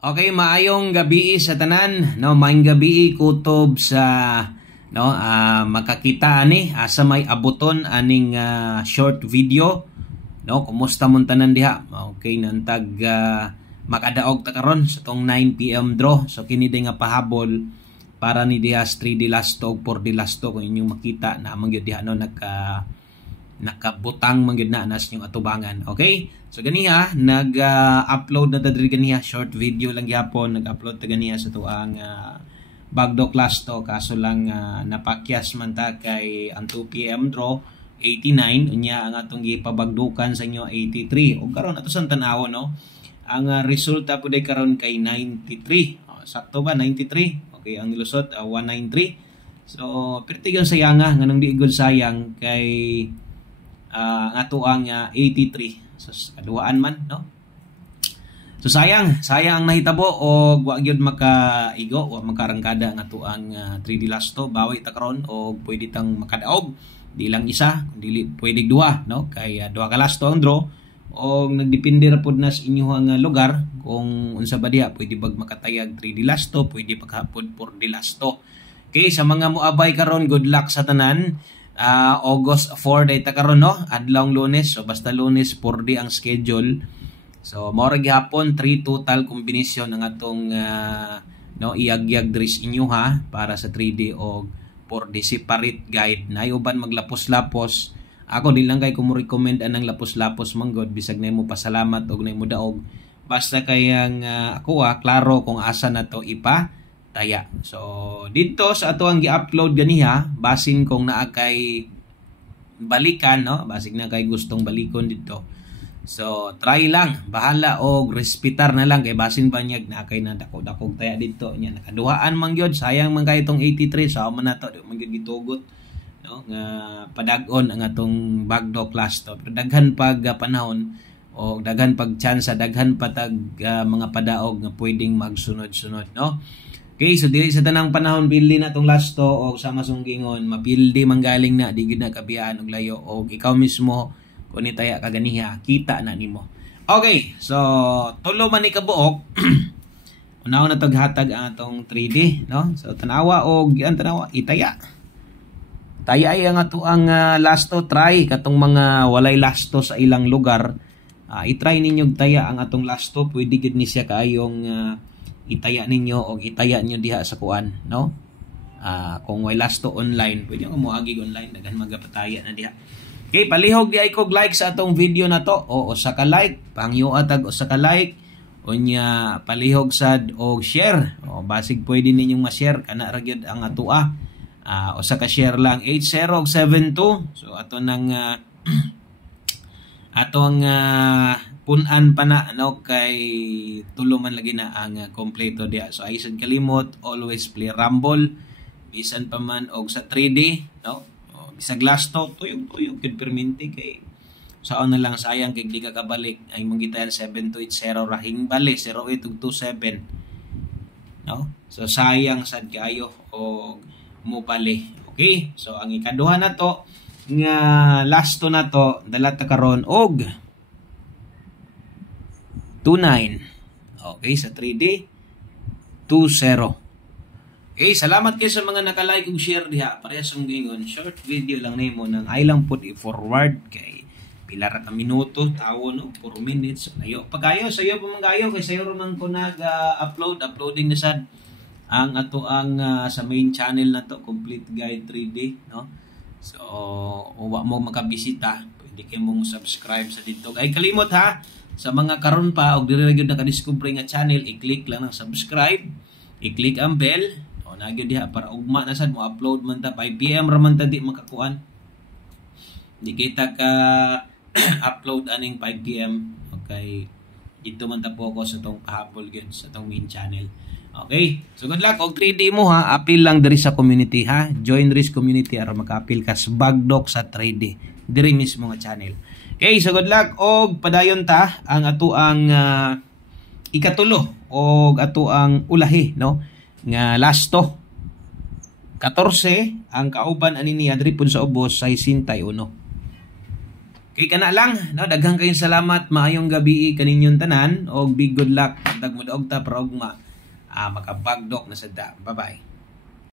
Okay, maayong gabi sa tanan, no, maayong gabi kutob sa no makakita ani asa may abuton aning short video, no, kumusta mon tanan diha. Okay, nantag makadaog ta karon sa tong 9 PM draw. So kini day nga pahabol para ni diha 3D last ug 4D last kung inyong makita na man gyud diha no nakabutang man gyud na nas yung atubangan. Okay? So ganiha nag-upload na ta diri ganiha short video lang gyapon, nag-upload ta ganiha sa tuang Bagdo class to, kaso lang napakyas man ta kay ang 2 PM draw 89 unya ang atong gipabagdukan sa inyo 83 ug karon ato sang tan-aw no ang resulta pud ay karon kay 93. Sakto ba 93? Okay, ang nilusot 193. So pertigan sayanga nganong di igol sayang kay ato ang 83. So kaduaan man no. So sayang ang nahitabo og wa gyud makaigo wa makarangkada nga ato ang 3D last to bawi ta karon og pwede tang makadaog di lang isa dili pwede duha no kay duha ka last to ang draw og nagdepende ra pud nas inyo ang lugar kung unsa ba diha pwede bag makatayag 3D last to pwede paghapon 4D last to. Okay, sa mga moabay karon good luck sa tanan. August 4 day ta karon no adlaw Lunes, so basta Lunes 4D ang schedule. So mao ra gihapon 3 total combination ang atong no iagyag dris inyo ha para sa 3D og 4D separate guide. Nay uban maglapos-lapos. Ako di lang kay ko mo recommend anang lapos-lapos manggod bisag na mo pasalamat og nay mo daog. Basta kayang ako klaro kung asa na to taya. So dito sa ato ang gi-upload ganiha basin kung naa kay balikan no, basig na kay gustong balikon dito. So try lang, bahala og respetar na lang kay basin banyag na kay na dako-dakog taya dito nya nakaduhaan man gyud sayang man kay itong 83 sa man nato di man gyud gitugot no nga padag-on ang atong Bagdo class to. Pero daghan pag panahon o daghan pag chance daghan patag mga padaog nga pwedeng magsunod-sunod no. Okay, so dili sa tanang panahon bildi na tong last to o sa masunggingon mapildi manggaling na di gid na kabiyaan og layo og ikaw mismo kun itaya kaganiha kita na nimo. Okay, so tulo man ni kabuok. Unaw na tag hatag ang atong 3D no. So tanawa og gian tanawa itaya. Taya ay ang ato ang last to try katong mga walay last to sa ilang lugar. I-try ninyo taya ang atong last to pwede gid ni siya kaayong itaya ninyo o itaya niyo diha sa kuan no. Kung way last to online pwede mo moagi online daghan magapataya na diha. Okay, palihog di ay kog like sa atong video na to o usa ka like pangyo atag usa ka like unya palihog sad og share o basig pwede ninyong ma-share kana ra gyud ang atoa. Usa ka share lang 8072. So ato nang atong punan pa na no kay tulo man lagi na ang kompleto diha. So ay sad kalimot always play rumble bisan pa man og sa 3D no. Bisag last to tuyog gid perminti kay saon na lang sayang kay di ka kabalik ay mangitayan 7280 rahing bali 0827 no. So sayang sad kaayo og mo bali. Okay, so ang ikaduha na to nga last to na to dala ta karon og 29. Okay, sa 3D 20. Okay, salamat kayo sa mga naka-like ug share diha. Parehas ang gingon short video lang nimo nang ay lang put i-forward kay pila ra ka minuto tawo no 4 minutes. Ayo pagayo sayo pamangayo kay sayo man ko uploading na sad ang ato ang sa main channel na to complete guide 3D no. So wa mo makabisita pwede kay mong subscribe sa dito. Ay kalimot ha sa mga karon pa og diri ra gyud nakadiscover nga channel i-click lang ang subscribe, i-click ang bell o nagyud diha para ugma na sad mo upload man ta 5 PM ra man ta di makakuan. Di kita ka upload aning 5 PM. Okay. Dito man ta focus sa tong pahabol gyud sa tong main channel. Okay. So good luck og 3D mo ha. Appeal lang diri sa community ha. Join diri sa community ara maka-appeal ka sa Bagdo sa 3D. Diri mismo nga channel. Okay, so good luck og padayon ta ang ato ang ikatulo og ato ang ulahi no nga last to 14 ang kauban ani niya diri pud sa ubos 61. Okay kana lang no daghang kayong salamat maayong gabi kaninyong tanan og big good luck. Dag mo daog ta para ugma makabagdok na sada. Bye-bye.